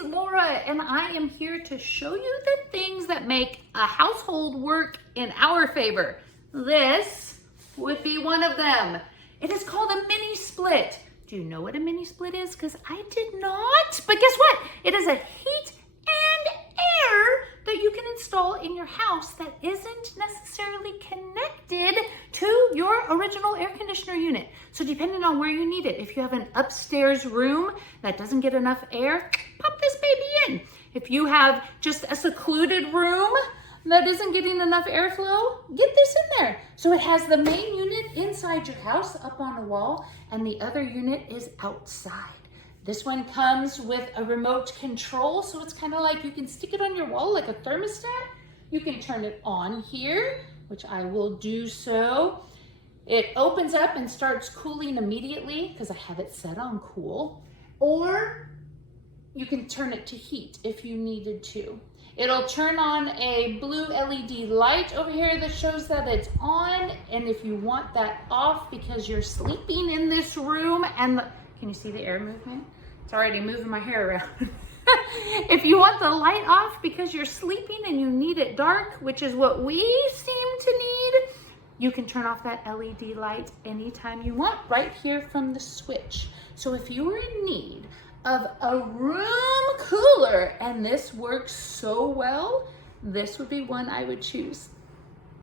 it's Laura, and I am here to show you the things that make a household work in our favor. This would be one of them. It is called a mini split. Do you know what a mini split is? Because I did not, but guess what? It is a heat and air that you can install in your house that isn't necessarily connected to your original air conditioner unit. So depending on where you need it, if you have an upstairs room that doesn't get enough air, pop this baby in. If you have just a secluded room that isn't getting enough airflow, get this in there. So it has the main unit inside your house up on a wall, and the other unit is outside. This one comes with a remote control, so it's kind of like you can stick it on your wall like a thermostat. You can turn it on here, which I will do so. It opens up and starts cooling immediately because I have it set on cool. Or you can turn it to heat if you needed to. It'll turn on a blue LED light over here that shows that it's on. And if you want that off because you're sleeping in this room and can you see the air movement? It's already moving my hair around. If you want the light off because you're sleeping and you need it dark, which is what we seem to need, you can turn off that LED light anytime you want right here from the switch. So if you were in need of a room cooler and this works so well, this would be one I would choose.